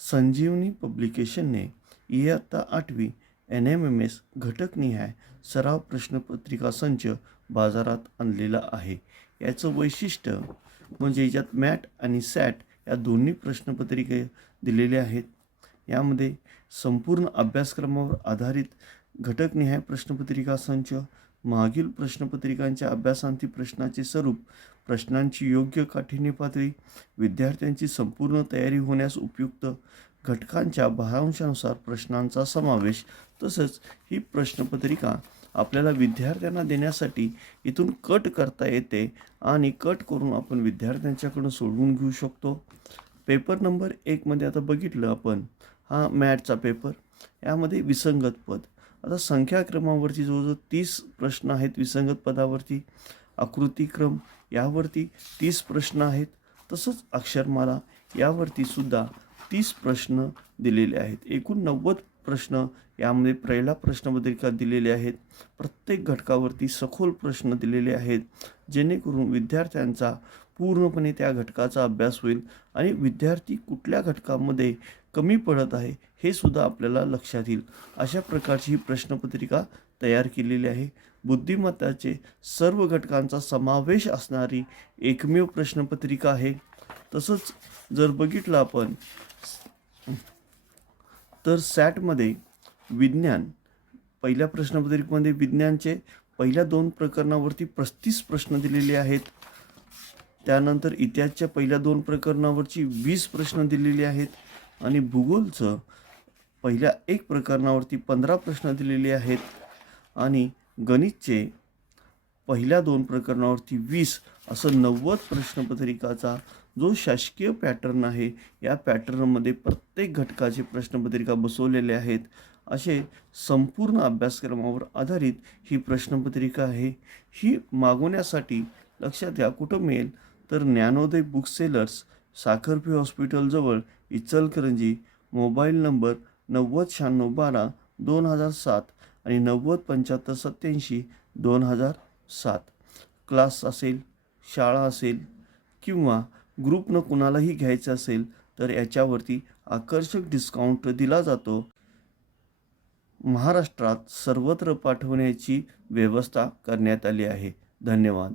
संजीवनी पब्लिकेशनने इयत्ता 8वी NMMS घटकनिहाय सराव प्रश्नपत्रिका संच बाजारात आणलेला आहे. याचं वैशिष्ट्य म्हणजे याच्यात मॅट आणि सॅट या दोन्ही प्रश्नपत्रिका दिलेल्या आहेत. यामध्ये संपूर्ण अभ्यासक्रमावर आधारित घटकनिहाय प्रश्नपत्रिका संच, मागील प्रश्नपत्रिकांच्या अभ्यासांती प्रश्नाचे स्वरूप, प्रश्नांची योग्य काठिण्य पातळी, विद्यार्थ्यांची संपूर्ण तयारी होण्यास उपयुक्त घटकांच्या भारांशानुसार प्रश्नांचा समावेश. तसंच ही प्रश्नपत्रिका आपल्याला विद्यार्थ्यांना देण्यासाठी इथून कट करता येते आणि कट करून आपण विद्यार्थ्यांच्याकडून सोडवून घेऊ शकतो. पेपर नंबर 1मध्ये आता बघितलं आपण, हा मॅटचा पेपर. यामध्ये विसंगत पद. आता संख्याक्रमावरती जवळजवळ 30 प्रश्न आहेत. विसंगत पदावरती आकृतिक्रम यावरती 30 प्रश्न आहेत. तसंच अक्षरमाला यावरती सुद्धा 30 प्रश्न दिलेले आहेत. एकूण 90 प्रश्न यामध्ये पहिला प्रश्नपत्रिका दिलेले आहेत. प्रत्येक घटकावरती सखोल प्रश्न दिलेले आहेत, जेणेकरून विद्यार्थ्यांचा पूर्णपणे त्या घटकाचा अभ्यास होईल आणि विद्यार्थी कुठल्या घटकामध्ये कमी पडत आहे हे सुद्धा आपल्याला लक्षात येईल. अशा प्रकारची ही प्रश्नपत्रिका तयार केलेली आहे. बुद्धिमत्ताचे सर्व घटकांचा समावेश असणारी एकमेव प्रश्नपत्रिका आहे. तसंच जर बघितलं आपण तर सॅटमध्ये विज्ञान, पहिल्या प्रश्नपत्रिकेमध्ये विज्ञानचे पहिल्या 2 प्रकरणावरती 35 प्रश्न दिलेले आहेत. त्यानंतर इतिहासच्या पहिल्या 2 प्रकरणावरची 20 प्रश्न दिलेले आहेत आणि भूगोलचं पहिल्या 1 प्रकरणावरती 15 प्रश्न दिलेले आहेत आणि गणितचे पहिल्या 2 प्रकरणावरती 20 असं 90 प्रश्नपत्रिकाचा जो शासकीय पॅटर्न आहे, या पॅटर्नमध्ये प्रत्येक घटकाची प्रश्नपत्रिका बसवलेले आहेत. असे संपूर्ण अभ्यासक्रमावर आधारित ही प्रश्नपत्रिका आहे. ही मागवण्यासाठी लक्षात घ्या कुठं मिळेल तर ज्ञानोदय बुक सेलर्स, साखरपे हॉस्पिटलजवळ, इचलकरंजी. मोबाईल नंबर 909612 2007 आणि 907587 क्लास असेल, शाळा असेल किंवा ग्रुपनं कुणालाही घ्यायचं असेल तर याच्यावरती आकर्षक डिस्काउंट दिला जातो. महाराष्ट्रात सर्वत्र पाठवण्याची व्यवस्था करण्यात आली आहे. धन्यवाद.